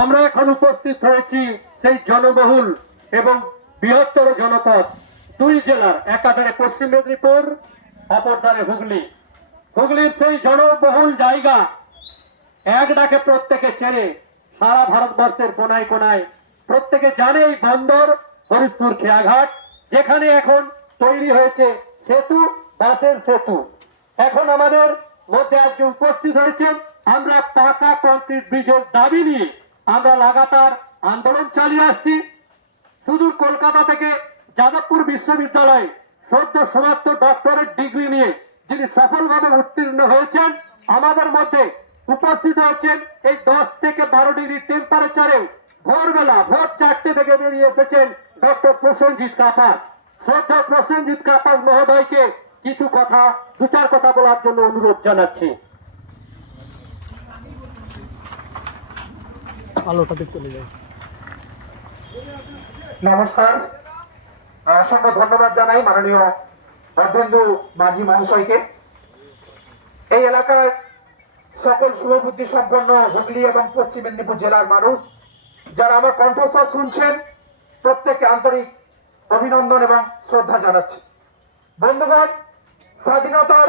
আমরা এখন উপস্থিত হয়েছি সেই জনবহুল এবং বৃহত্তর জনপদ দুই জেলার, একাধারে পশ্চিম মেদিনীপুর, অপরধারে হুগলি। হুগলির সেই জনবহুল জায়গা, এক ডাকে প্রত্যেকে চেনে, সারা ভারতবর্ষের কোনায় কোনায় প্রত্যেকে জানে এই বন্দর হরিশপুর খেয়াঘাট, যেখানে এখন তৈরি হয়েছে সেতু, বাসের সেতু। এখন আমাদের মধ্যে আজকে উপস্থিত হয়েছেন, আমরা পাকা কংক্রিট ব্রিজের দাবি নিয়ে আমরা লাগাতার আন্দোলন চালিয়ে আসছি। সুদূর কলকাতা থেকে যাদবপুর বিশ্ববিদ্যালয়ে সদ্য সমাপ্ত ডক্টরেট ডিগ্রি নিয়ে যিনি সফলভাবে উত্তীর্ণ হয়েছেন, আমাদের মধ্যে উপস্থিত হয়েছেন এই 10 থেকে 12 ডিগ্রি টেম্পারেচারে ভোরবেলা ভোর 4টে থেকে বেরিয়ে এসেছেন ডক্টর প্রসেনজিৎ কাপাস। শ্রদ্ধা প্রসেনজিৎ কাপাস মহোদয়কে কিছু কথা, দু চার কথা বলার জন্য অনুরোধ জানাচ্ছি। আলোটাতে চলে যায়। নমস্কার, অসংখ্য ধন্যবাদ জানাই মাননীয় অর্ধেন্দু মাঝি মহাশয়কে। এই এলাকার সকল শুভবুদ্ধি সম্পন্ন হুগলি এবং পশ্চিম মেদিনীপুর জেলার মানুষ যারা আমার কণ্ঠস্বর শুনছেন, প্রত্যেককে আন্তরিক অভিনন্দন এবং শ্রদ্ধা জানাচ্ছি। বন্ধুগণ, স্বাধীনতার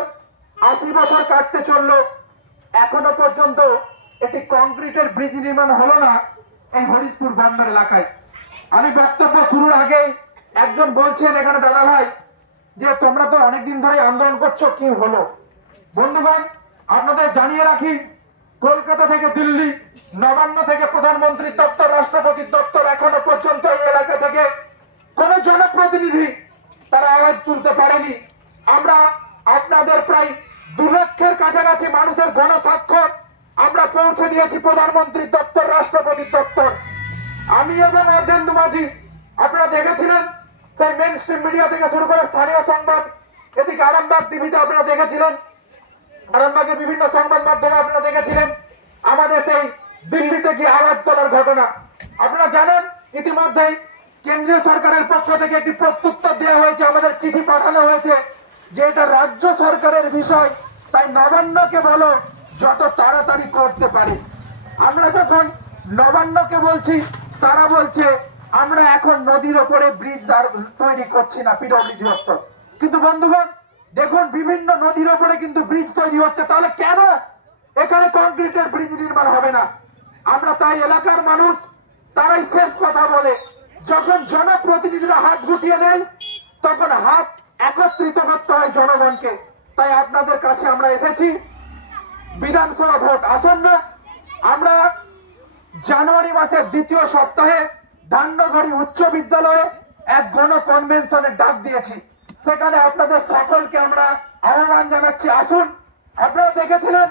80 বছর কাটতে চলল, এখনো পর্যন্ত একটি কংক্রিটের ব্রিজ নির্মাণ হলো না এই হরিশপুর বন্দর এলাকায়। আমি বক্তব্য শুরুর আগে একজন বলছেন এখানে দাদা ভাই যে তোমরা তো অনেকদিন ধরে আন্দোলন করছো, কি হলো? বন্ধুগণ, আপনাদের জানিয়ে রাখি, কলকাতা থেকে দিল্লি, নবান্ন থেকে প্রধানমন্ত্রীর দপ্তর, রাষ্ট্রপতির দপ্তর, এখনো পর্যন্ত এই এলাকা থেকে কোন জনপ্রতিনিধি তারা আওয়াজ তুলতে পারেনি। আমরা আপনাদের প্রায় 2 লক্ষের কাছাকাছি মানুষের গণস্বাক্ষর আমরা পৌঁছে দিয়েছি প্রধানমন্ত্রীর দপ্তর, রাষ্ট্রপতির দপ্তর। আমি এবং অর্ধেন্দু মাঝি, আপনারা দেখেছিলেন সেই মেইন স্ট্রিম মিডিয়া থেকে শুরু করে স্থানীয় সংবাদ, এদিকে আরামবাগ টিভিতে আপনারা দেখেছিলেন, আরামবাগের বিভিন্ন সংবাদ মাধ্যমে আপনারা দেখেছিলেন আমাদের সেই দিল্লিতে গিয়ে আওয়াজ তোলার ঘটনা। আপনারা জানেন ইতিমধ্যেই কেন্দ্রীয় সরকারের পক্ষ থেকে একটি প্রত্যুত্তর দেওয়া হয়েছে, আমাদের চিঠি পাঠানো হয়েছে যে এটা রাজ্য সরকারের বিষয়, তাই নবান্নকে বলো যত তাড়াতাড়ি করতে পারে। আমরা যখন নবান্নকে বলছি, তারা বলছে আমরা এখন নদীর ওপরে ব্রিজ তৈরি করছি না, পিডব্লিউডি দপ্তর। কিন্তু বন্ধুগণ দেখুন, বিভিন্ন নদীর ওপরে কিন্তু ব্রিজ তৈরি হচ্ছে, তাহলে কেন এখানে কংক্রিটের ব্রিজ নির্মাণ হবে না? আমরা তাই এলাকার মানুষ তারাই শেষ কথা বলে, যখন জনপ্রতিনিধিরা হাত গুটিয়ে নেয় তখন হাত একত্রিত করতে হয় জনগণকে। তাই আপনাদের কাছে আমরা এসেছি, বিধানসভা ভোট আসন্ন, আমরা জানুয়ারি মাসের 2য় সপ্তাহে ধান্যঘড়ি উচ্চ বিদ্যালয়ে এক গণ কনভেনশনের ডাক দিয়েছি। সেখানে আপনাদের সকলকে আমরা আহ্বান জানাচ্ছি, আসুন। আপনারা দেখেছিলেন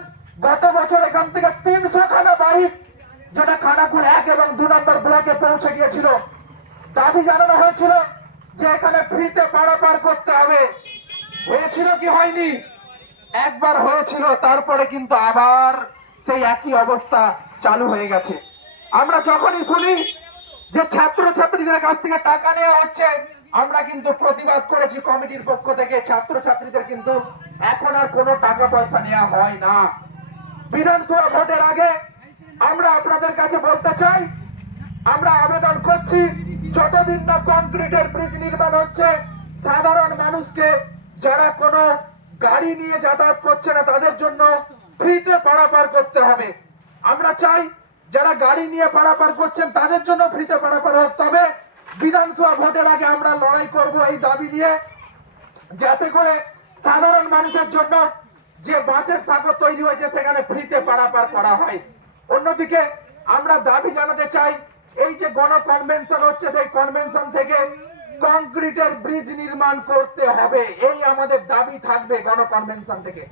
গত বছর এখান থেকে 300 খানা বাইক, যেটা খানাকুল 1 এবং 2 নম্বর ব্লকে পৌঁছে গিয়েছিল। দাবি জানানো হয়েছিল যে এখানে ফ্রিতে পারাপার করতে হবে। হয়েছিল কি হয়নি? একবার হয়েছিল, তারপরে কিন্তু আবার সেই একই অবস্থা চালু হয়ে গেছে। আমরা যখনই শুনি যে ছাত্রছাত্রীদের কাছ থেকে টাকা নেওয়া হচ্ছে, আমরা কিন্তু প্রতিবাদ করেছি কমিটির পক্ষ থেকে, ছাত্রছাত্রীদের কিন্তু এখন আর কোনো টাকা পয়সা নেওয়া হয় না। বিধানসভা ভোটের আগে আমরা আপনাদের কাছে বলতে চাই, আমরা আবেদন করছি যতদিন না কংক্রিটের ব্রিজ নির্মাণ হচ্ছে, সাধারণ মানুষকে, যারা কোনো গাড়ি নিয়ে যাতায়াত করছে না, তাদের জন্য ফ্রিতে পারাপার করতে হবে। আমরা চাই যারা গাড়ি নিয়ে পারাপার করছেন তাদের জন্য ফ্রিতে পারাপার হোক। তবে বিধানসভা ভোটের আগে আমরা লড়াই করব এই দাবি নিয়ে, যাতে করে সাধারণ মানুষের জন্য যে বাসের সাঁকো তৈরি হয়েছে সেখানে ফ্রিতে পারাপার করা হয়। অন্যদিকে আমরা দাবি জানাতে চাই, এই যে গণ কনভেনশন হচ্ছে, সেই কনভেনশন থেকে কংক্রিটের ব্রিজ নির্মাণ করতে হবে, এই আমাদের দাবি থাকবে গণ কনভেনশন থেকে।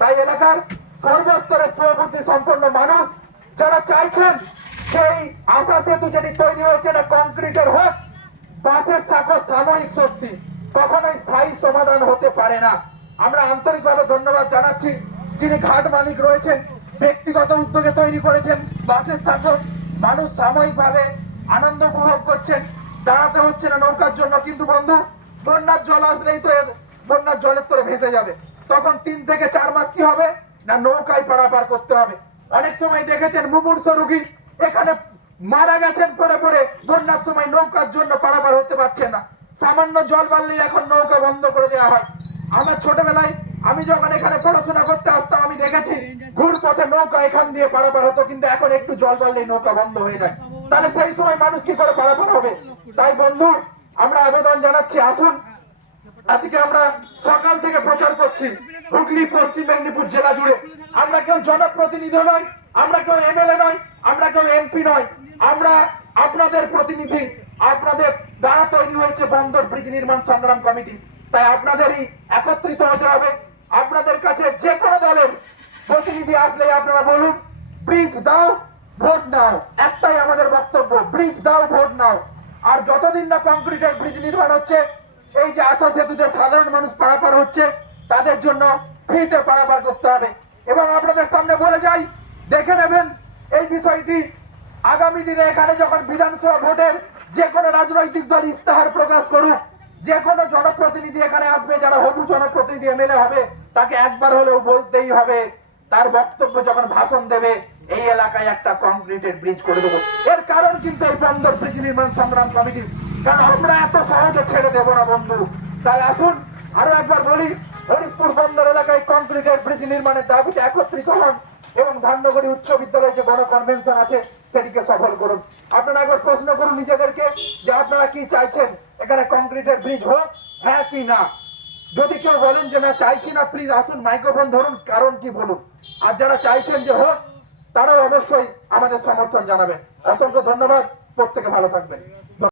তাই এলাকার সর্বস্তরের শুভবুদ্ধি সম্পন্ন মানুষ যারা চাইছেন সেই আশা সেতু যেটি তৈরি হয়েছে এটা কংক্রিটের হোক, বাসের সাঁকো সাময়িক স্বস্তি, কখনোই স্থায়ী সমাধান হতে পারে না। আমরা আন্তরিকভাবে ধন্যবাদ জানাচ্ছি যিনি ঘাট মালিক রয়েছেন, ব্যক্তিগত উদ্যোগে তৈরি করেছেন বাসের সাঁকো, মানুষ সাময়িকভাবে আনন্দ উপভোগ করছেন, দাঁড়াতে হচ্ছে না নৌকার জন্য। কিন্তু বন্ধু, বন্যার জল আসলেই তো বন্যার জলের তরে ভেসে যাবে, তখন 3 থেকে 4 মাস কি হবে না, নৌকায় পারাপার করতে হবে। অনেক সময় দেখেছেন মুমূর্ষ রোগী এখানে মারা গেছেন পড়ে পড়ে, বন্যার সময় নৌকার জন্য পারাপার হতে পারছে না। সামান্য জল বাড়লেই এখন নৌকা বন্ধ করে দেওয়া হয়। আমার ছোটবেলায় আমি যখন এখানে পড়াশোনা করতে আসতাম, আমি দেখেছি ঘুর পথে নৌকা এখান দিয়ে পারাপার হতো, কিন্তু এখন একটু জল বাড়লেই নৌকা বন্ধ হয়ে যায়। তাহলে সেই সময় মানুষ কি করে পারাপার হবে? তাই বন্ধু, আমরা আবেদন জানাচ্ছি, আসুন আজকে আমরা সকাল থেকে প্রচার করছি হুগলি পশ্চিম মেদিনীপুর জেলা জুড়ে। আমরা কেউ জনপ্রতিনিধি নয়, আমরা কেউ এমএলএ নয়, আমরা কেউ এমপি নয়, আমরা আপনাদের প্রতিনিধি। আপনাদের দ্বারা তৈরি হয়েছে বন্দর ব্রিজ নির্মাণ সংগ্রাম কমিটি। তাই আপনাদেরই একত্রিত হতে হবে। আপনাদের কাছে যে কোনো দলের প্রতিনিধি আসলে আপনারা বলুন, ব্রিজ দাও, ভোট নাও। একটাই আমাদের বক্তব্য, ব্রিজ দাও, ভোট নাও। আর যতদিন না কংক্রিটের ব্রিজ নির্মাণ হচ্ছে, এই যে আশা সেতুতে সাধারণ মানুষ পারাপার হচ্ছে, তাদের জন্য ফ্রিতে পারাপার করতে হবে। এবং আপনাদের সামনে বলে যাই, দেখে নেবেন এই বিষয়টি আগামী দিনে এখানে যখন বিধানসভা ভোটের যে কোনো রাজনৈতিক দল ইস্তাহার প্রকাশ করুক, যে কোনো জনপ্রতিনিধি এখানে আসবে, যারা হবু জনপ্রতিনিধি এমএলএ হবে, তাকে একবার হলেও বলতেই হবে, তার বক্তব্য যখন ভাষণ দেবে, এই এলাকায় একটা কংক্রিটের ব্রিজ করে দেবো। এর কারণ কিন্তু এই বন্দর ব্রিজ নির্মাণ সংগ্রাম কমিটি, কারণ আমরা এত সহজে ছেড়ে দেবো না বন্ধু। তাই আসুন আরো একবার বলি, হরিশপুর বন্দর এলাকায় কংক্রিটের ব্রিজ নির্মাণের দাবিতে একত্রিত হন এবং ধান্যগড়ি উচ্চ বিদ্যালয়ে যে গণ কনভেনশন আছে সেটিকে সফল করুন। আপনারা একবার প্রশ্ন করুন নিজেদেরকে যে আপনারা কি চাইছেন, এখানে কংক্রিটের ব্রিজ হোক, হ্যাঁ কি না? যদি কেউ বলেন যে না চাইছি না, প্লিজ আসুন মাইক্রোফোন ধরুন, কারণ কি বলুন। আর যারা চাইছেন যে হোক, তারাও অবশ্যই আমাদের সমর্থন জানাবেন। অসংখ্য ধন্যবাদ, প্রত্যেকে ভালো থাকবেন।